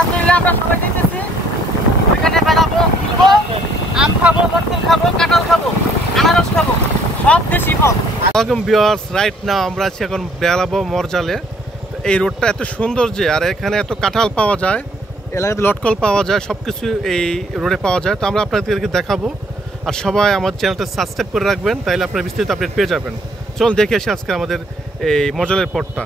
আলহামদুলিল্লাহ আমরা সবাই যেতেছি ওইখানে বেড়াবো, ঘুরবো, আম খাবো, বরকুল খাবো, কাঁঠাল খাবো, আনারস খাবো, সব দেশি ফল। ওয়েলকাম ভিউয়ার্স, রাইট নাও আমরা আছি এখন বেলাবো মরজালে। এই রোডটা এত সুন্দর যে, আর এখানে এত কাঁঠাল পাওয়া যায়, এলাকাতে লটকল পাওয়া যায়, সব কিছু এই রোডে পাওয়া যায়। তো আমরা আপনাদেরকে দেখাবো, আর সবাই আমার চ্যানেলটা সাবস্ক্রাইব করে রাখবেন, তাইলে আপনারা বিস্তারিত আপডেট পেয়ে যাবেন। চলুন দেখে এসে আজকে আমাদের এই মরজালের পথটা।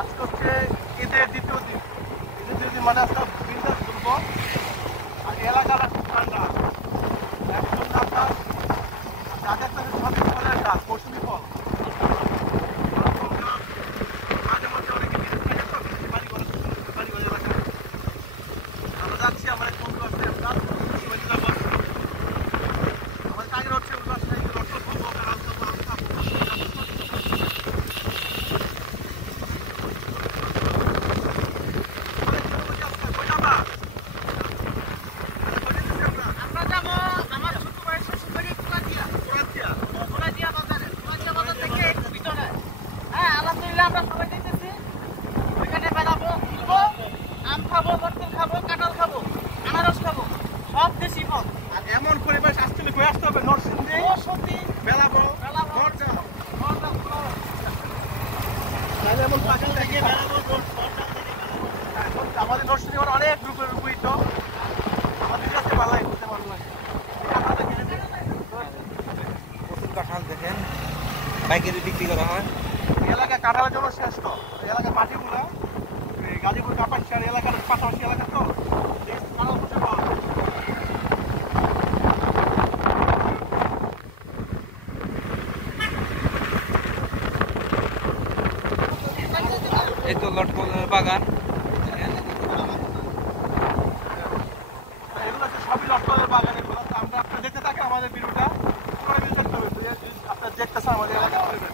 আজকে হচ্ছে ঈদের দ্বিতীয় দিন। মানে আজকে বিন্দাস ঘুরবো, আর এলাকাটা খুব ঠান্ডা। এখন আপনার যাদের সাথে সব ফলের গাছ, মৌসুমি ফল, মাঝে মধ্যে অনেকে বাড়ি ঘর এলাকা আমরা যাচ্ছি। আমার এক বন্ধু আছে, আপনার আমার কাজের হচ্ছে আমরা সবাই যেতেছি ওইখানে বেড়াবো, ঘুরবো, আম খাবো, বরকুল খাবো, কাঁঠাল খাবো, আনারস খাবো, সব দেশি ফল। আর এমন পরিবেশ আসতে ঘুরে আসতে হবে নরসিংদী, বেলাবো, মরজাল। তাহলে এমন পাখি থেকে বেড়াবো, আমাদের নরসিংদী অনেক গ্রুপের উপরিত আমাদের কাছে ভালো লাগে, বুঝতে ভালো লাগে। কাঁঠাল দেখেন পাইকারি বিক্রি করা হয়। এলাকা কাঁঠালের জন্য শ্রেষ্ঠ। এলাকার মাটিগুলো গাজীপুর কাপাসিয়ার এলাকার পাশাপাশি এলাকা, তো কাঁঠাল প্রচুর পাওয়া যায়। এই তো লটকলের বাগান। এগুলো হচ্ছে সবই লটকলের বাগান। এগুলো তো আমরা আপনার দেখতে থাকি আমাদের ভিডিওটা, আপনার দেখতেছেন আমাদের এলাকার পরিবেশ।